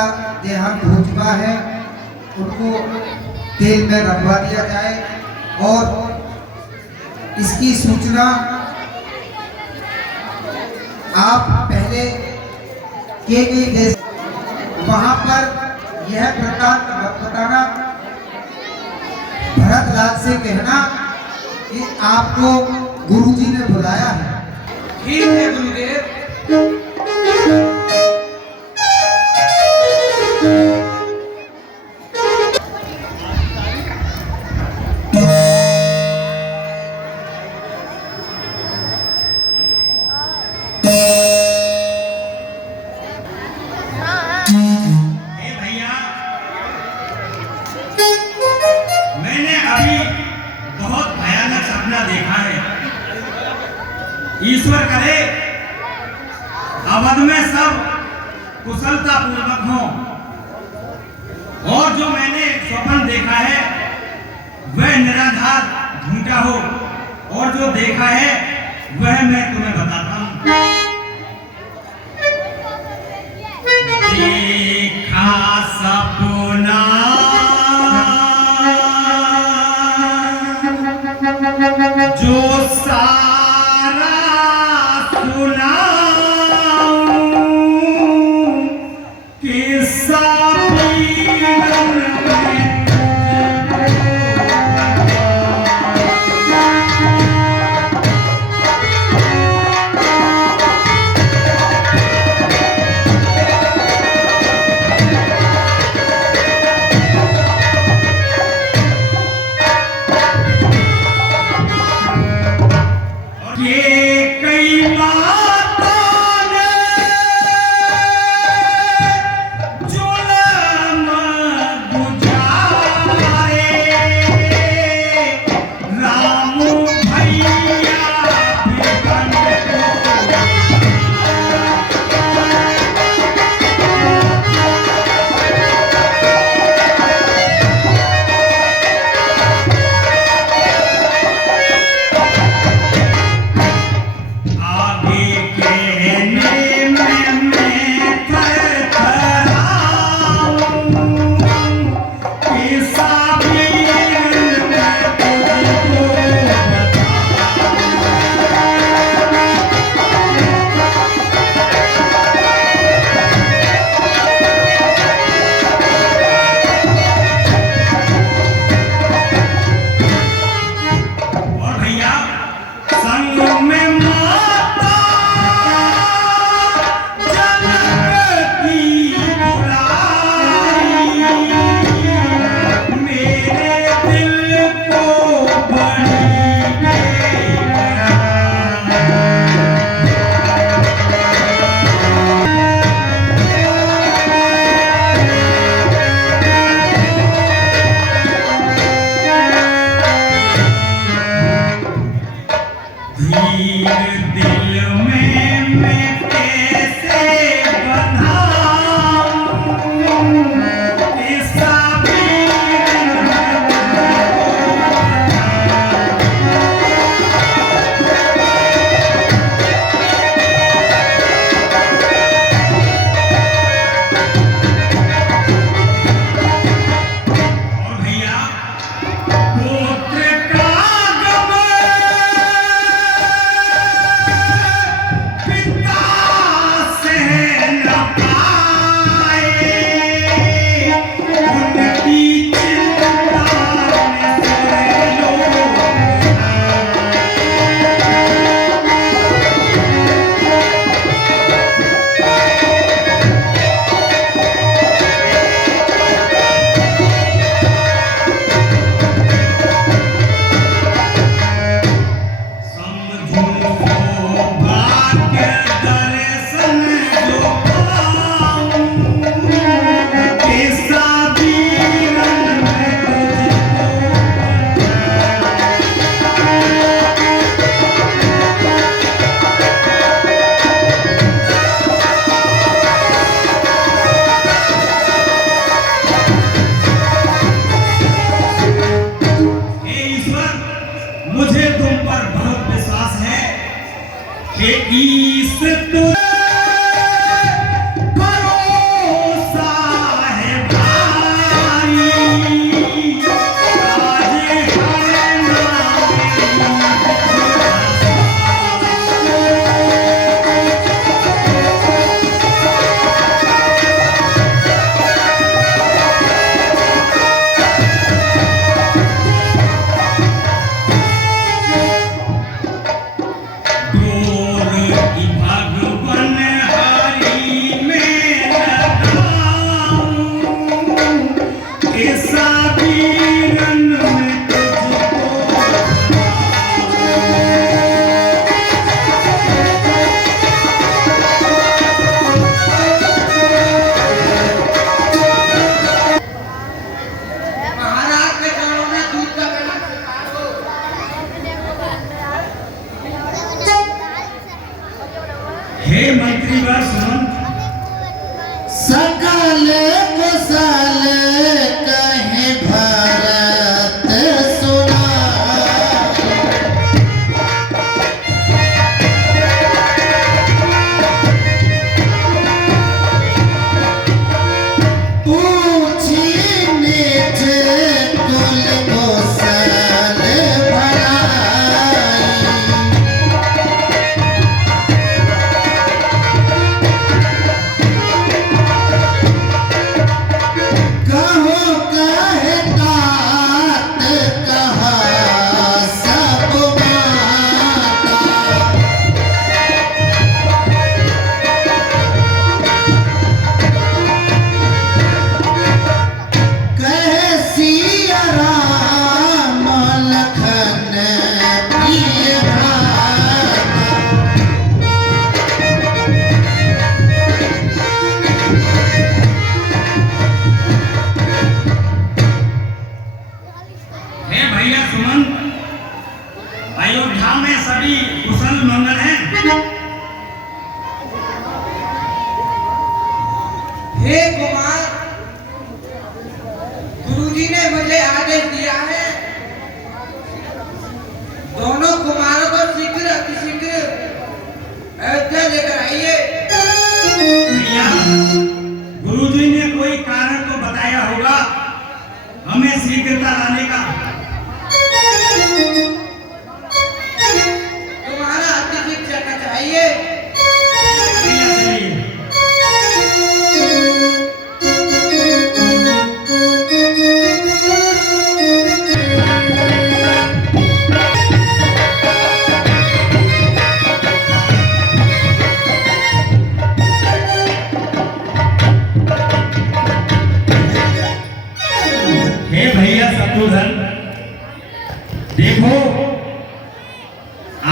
का देहांत हो चुका है उनको तेल में रखवा दिया जाए और इसकी सूचना आप पहले के वहां पर यह बताना भरत लाल से कहना कि आपको गुरुजी ने बुलाया है। ठीक है गुरुदेव। मैंने अभी बहुत भयानक सपना देखा है। ईश्वर करे अवध में सब कुशलता पूर्वक हो और जो मैंने स्वप्न देखा है वह निराधार झूठा हो और जो देखा है वह मैं तुम्हें बताता हूँ। देखा सपना जो सारा सुनाऊं किस्सा ईस तो भरोसा हे मंत्रीवर सुमन, सकल कुशल कहे भरत सुना। पूछी निज कुल कुशल भलाई। कहो कहे तात कहा सब माता। कहे सिया राम लखन प्रिय भ्राता। हे भैया सुमन, अयोध्या में सभी कुशल मंगल हैं। हे कुमार, गुरुजी ने मुझे आदेश दिया है, दोनों कुमारों को शीघ्र अतिशीघ्र अयोध्या लेकर आइए। भैया, गुरुजी ने कोई कारण तो बताया होगा हमें शीघ्रता लाने का। तुम्हारा अतिशीघ्र करना चाहिए। भैया चलिए। हे भैया शत्रुघ्न, देखो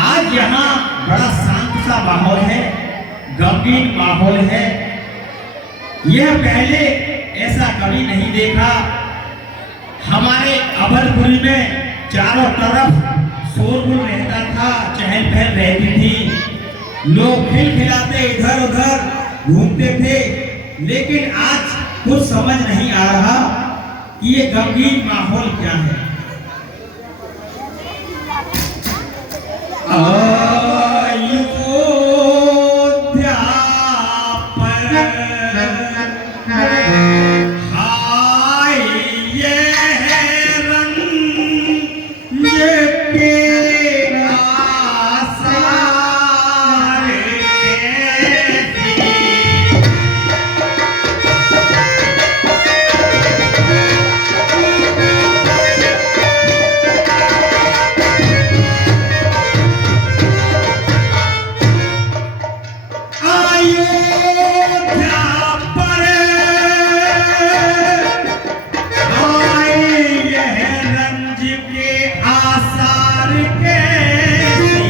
आज यहाँ बड़ा शांत सा माहौल है, गंभीर माहौल है। यह पहले ऐसा कभी नहीं देखा। हमारे अभरपुरी में चारों तरफ शोरगुल रहता था, चहल पहल रहती थी, लोग खिलखिलाते इधर उधर घूमते थे। लेकिन आज कुछ समझ नहीं आ रहा कि ये गंभीर माहौल क्या है। अयोध्या पर हाय यह रंग के आसार कैसी।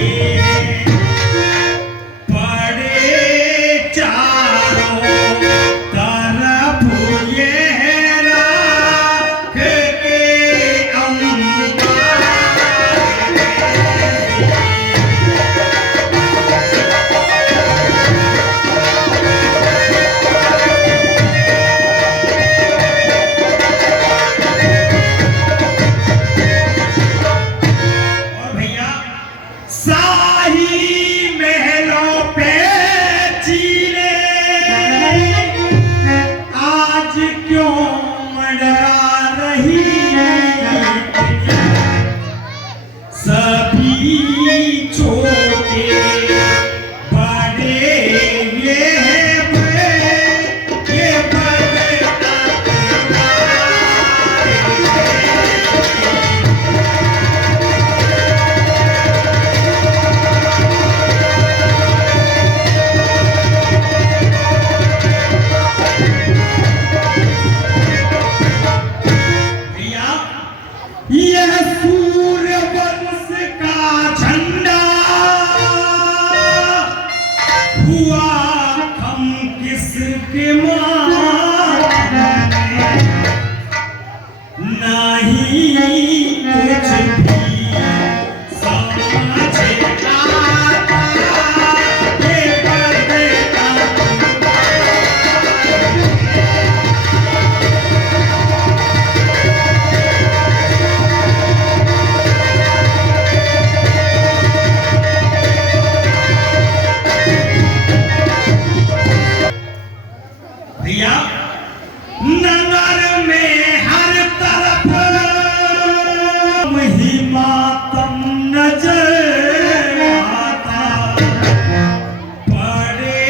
बड़े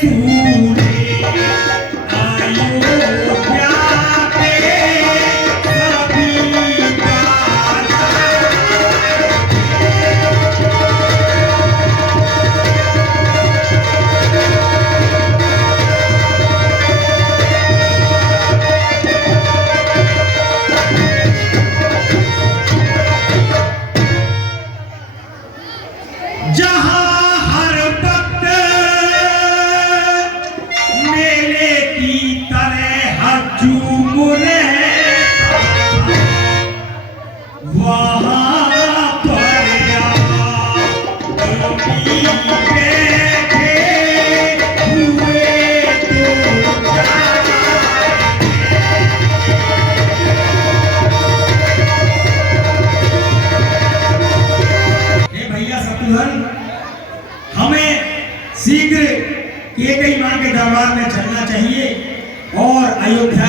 सूरे अयोध्या के सभी जहाँ हर वक्त मेले की तरह झूम रहता, वहाँ पर आदमी बैठे हुए तो भैया शत्रुघ्न, हमें शीघ्र कैकेयी मां के दरबार में चलना चाहिए और अयोध्या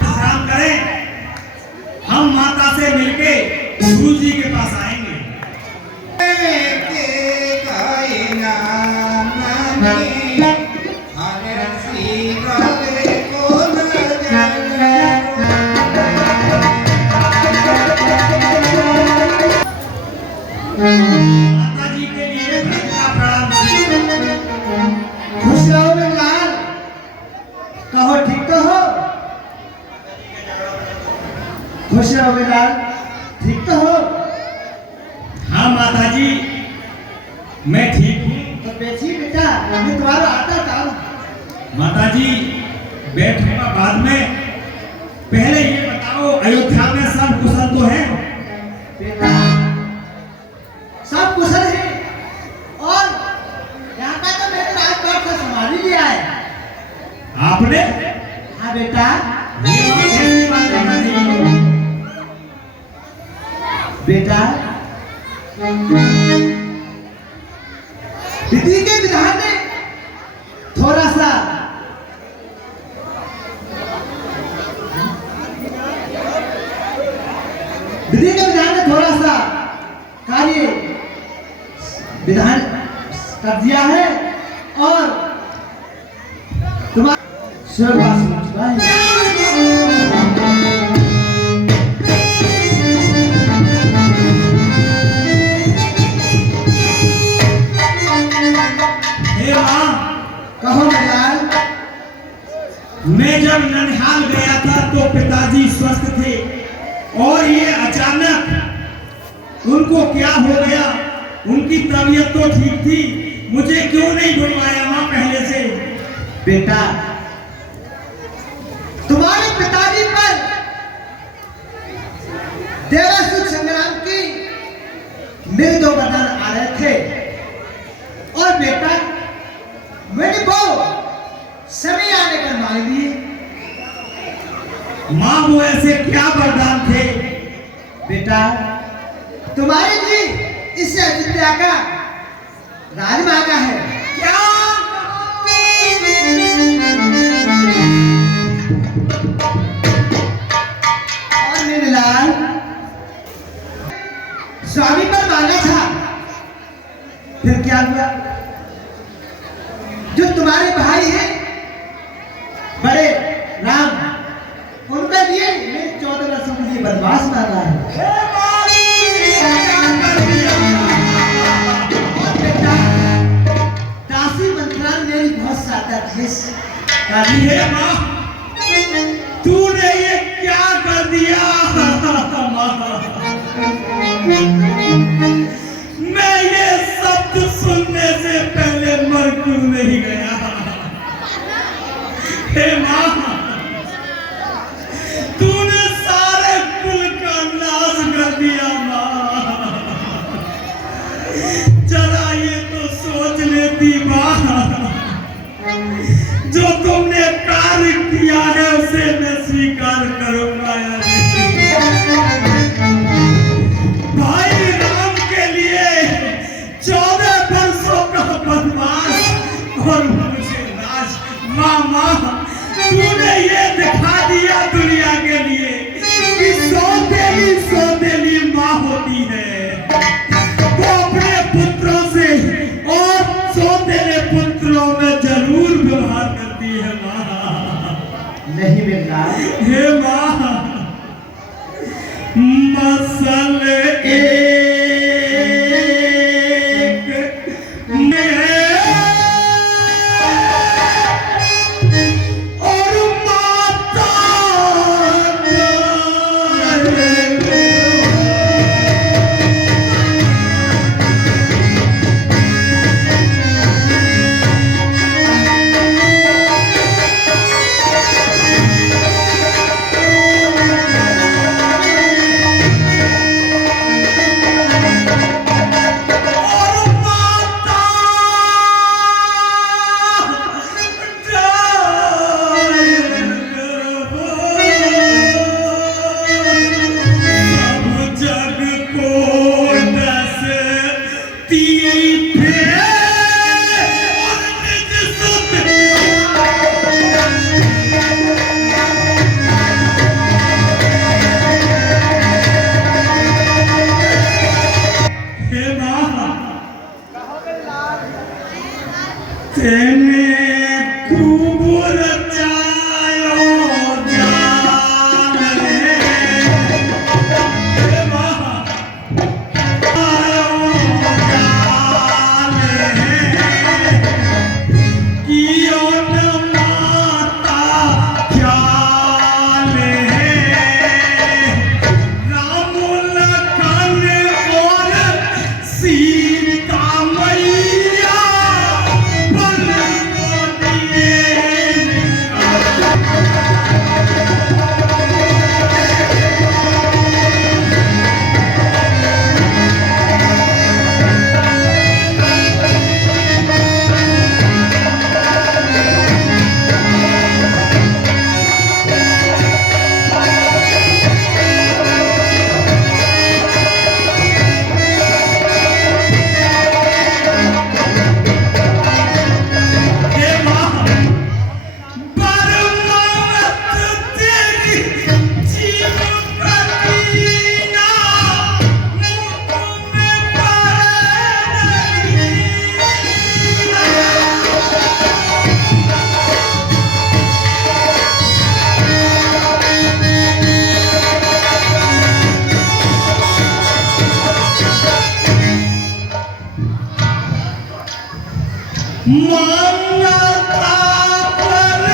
विश्राम करें। हम माता से मिलके गुरु जी के पास आएंगे। माता जी के लिए भक्त का प्रणाम। खुश रहो लाल, कहो ठीक तो हो? खुश रहो लाल, ठीक तो हो? हाँ माता जी, मैं ठीक हूँ। तो बैठिए बेटा, मैं तुम्हारा आता था। माता जी बैठूंगा बाद में, पहले ये बताओ अयोध्या में सब कुशल तो है? बेटा सब कुशल है, और यहाँ का तो मैंने राजपाट से संभाल ही लिया है। आपने? हाँ बेटा, ये कैसी बात है माता जी? बेटा विधि के विधान ने थोड़ा सा कार्य विधान कर दिया है और तुम्हारा स्वर्गवास हो चुका है। कहो लाल। मैं जब ननिहाल गया था तो पिताजी स्वस्थ थे और ये अचानक उनको क्या हो गया? उनकी तबीयत तो ठीक थी, मुझे क्यों नहीं बुलवाया वहां पहले से? बेटा तुम्हारे पिताजी पर देवासुर संग्राम की मेरे दो वरदान आ रहे थे और बेटा मैंने वो समय आने पर मांग दिए। मां वो ऐसे क्या वरदान थे? बेटा तुम्हारे लिए इस अयोध्या का राज मांगा है। क्या? और मेरे लाल स्वामी पर मांगा था, फिर क्या हुआ? जो तुम्हारे भाई हैं बड़े राम, उनके लिए मैं 14 वर्षों के लिए वनवास मांगा है। और बेटा दासी मंत्रा मेरी बहुत सहायता की है माँ, तूने ये क्या कर दिया? मैं ये शब्द सुनने से पहले मर क्यों नहीं गया? हे माँ, तूने सारे कुल का नाश कर दिया माँ। जरा ये तो सोच लेती माँ, जो तुमने कार्य किया है उसे मैं स्वीकार करूंगा। भाई राम के लिए 14 वर्षों का वनवास और मुझे राज। मामा तूने ये दिखा दिया दुनिया के लिए कि सौतेली माँ होती है, वो अपने पुत्रों से और तेने खूब रचायो जान रे माँ आयो जान रे कियो न माता ख्याल है राम लखन और सीता मैया बन को दिए हे माँ बरमत तेरी जीव कटीना मुख में मानता पर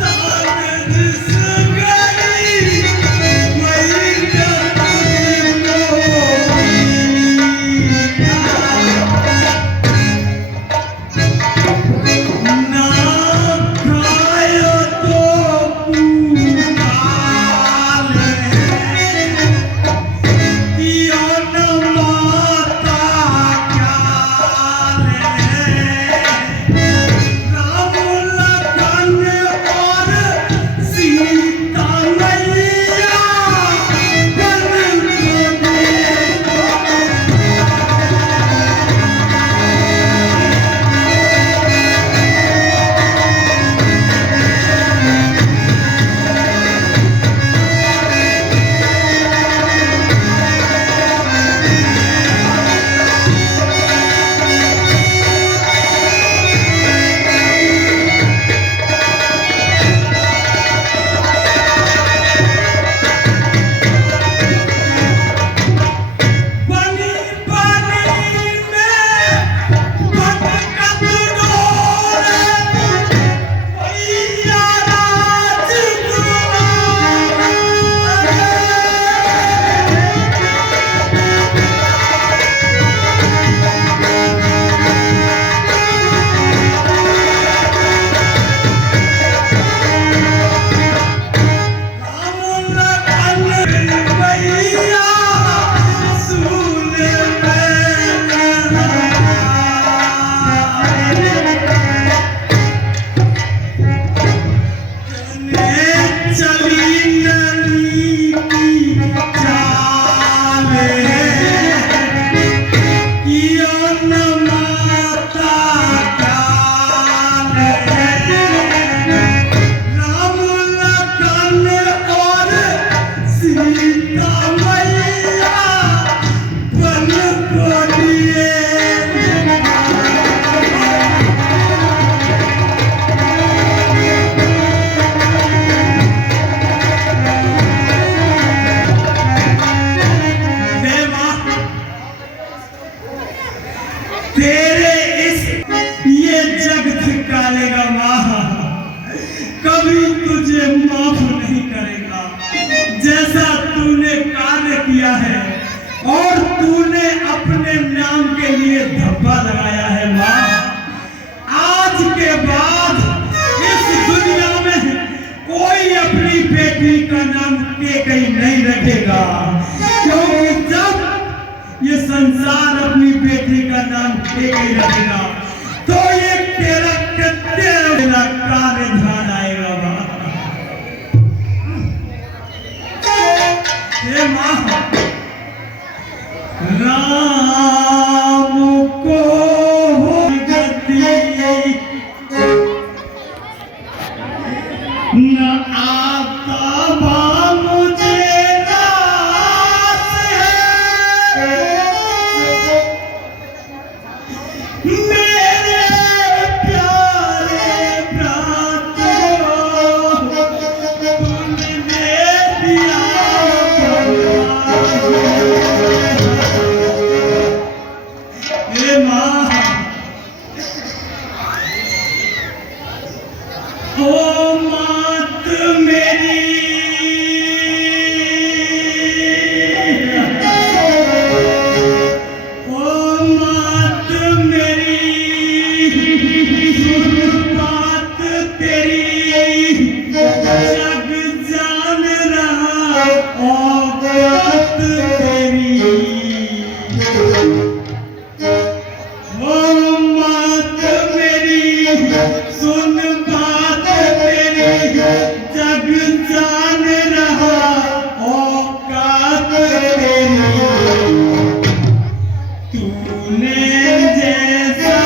ताकत गई मई ना खायो तो पूकाल कियो न माता ख्याल राम लखन और सीता मैया बन को दिए बनी बनी में भटकत डोरे मैया राम लखन मैया सुन मैंने चली नली की चाल कियो न माता ख्याल राम लखन और सीता मैया बन को दिए हे माँ तेरे इस ये जग धिक्कारेगा माँ कभी तुझे माफ नहीं करेगा जैसा तूने कार्य किया है और तूने अपने नाम के लिए धब्बा लगाया है माँ आज के बाद इस दुनिया में कोई अपनी बेटी का नाम टेकई नहीं रखेगा क्योंकि जब ये संसार अपनी बेटी का नाम टेकई रखेगा तो ये तेरा तेरा कार्य ध्यान आएगा माँ हे माँ राम को हो गति न आता बा मुझे रास है ओ मात मेरी ओ मात मेरी सुन बात तेरी जग जान रहा औकात तेरी ओ मात मेरी सुन बात तेरी जग जान रहा औकात तेरी तूने जैसा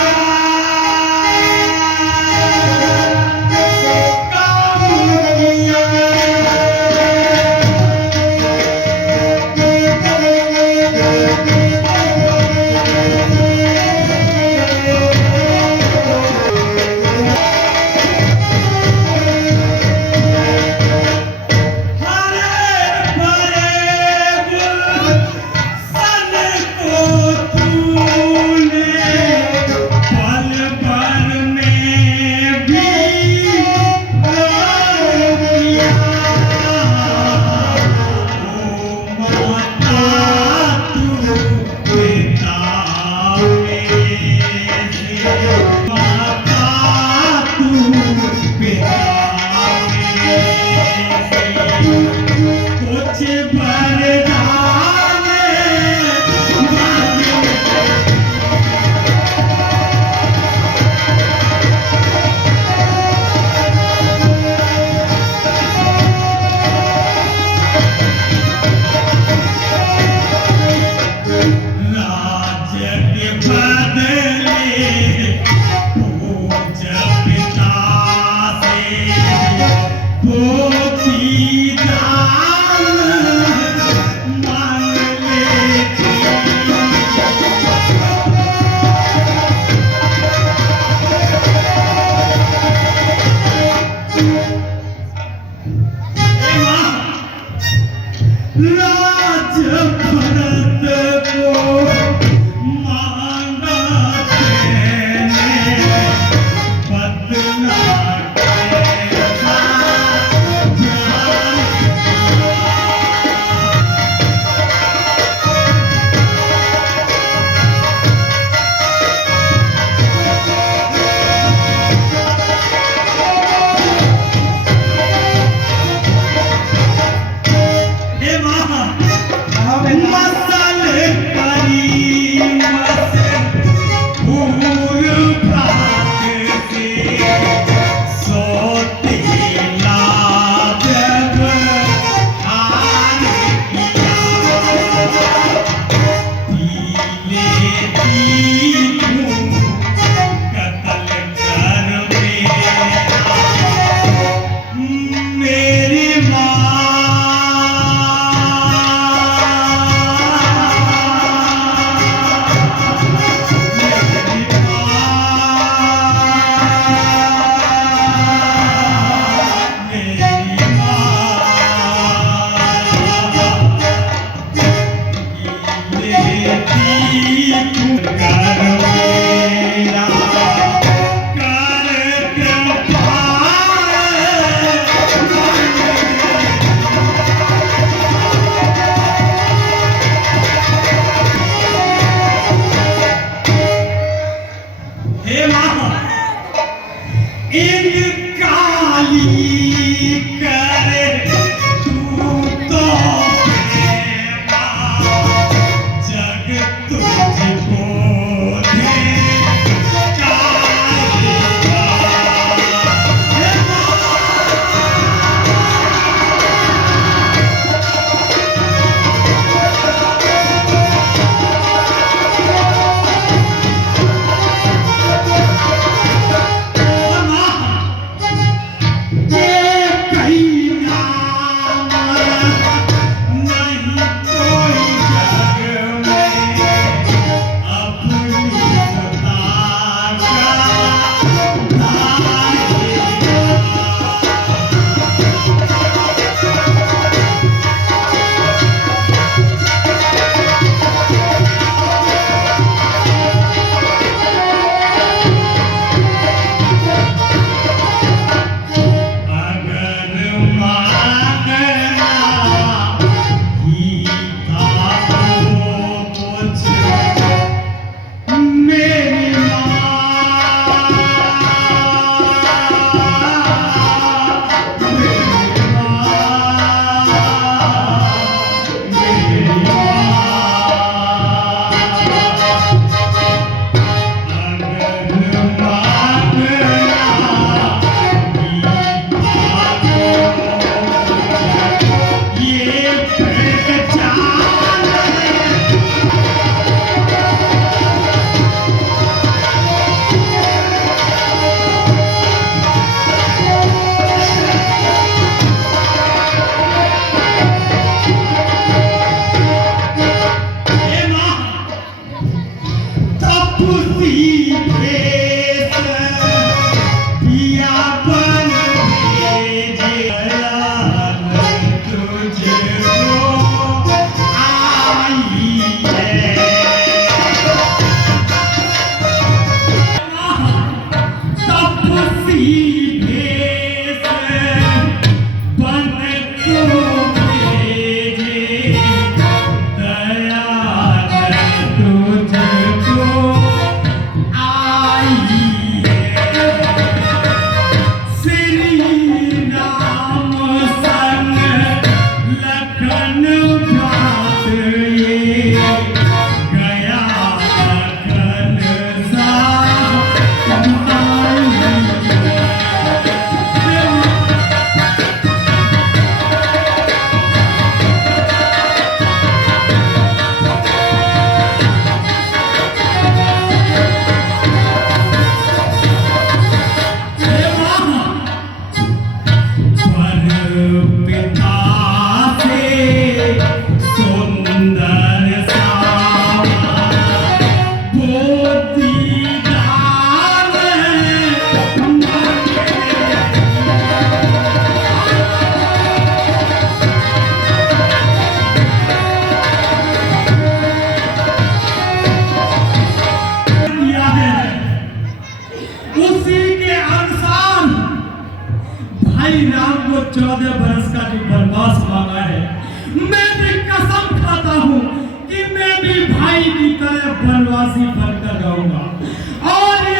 काम किया हरे भरे गुलशन को तूने पल भर में भी गान किया ओ माता तू पिता मेरे माता तू पिता कुछ वरदान मांगे राज के बदले पूज पिता से पोती दान मांग लेती राज भरत को मांगा तेने बदला कैसा जान हे माँ मसल परी मस फूल भात से सोती लाजब हार किया पीले पीलू कतल कर मेरी हे माँ इन काली करे तू तो प्रेमा जग तुझको दे चाहेगा हे माँ राम को 14 बरस का जो वनवास मांगा है, मैं भी कसम खाता हूँ कि मैं भी भाई की तरह वनवासी बनकर रहूंगा। और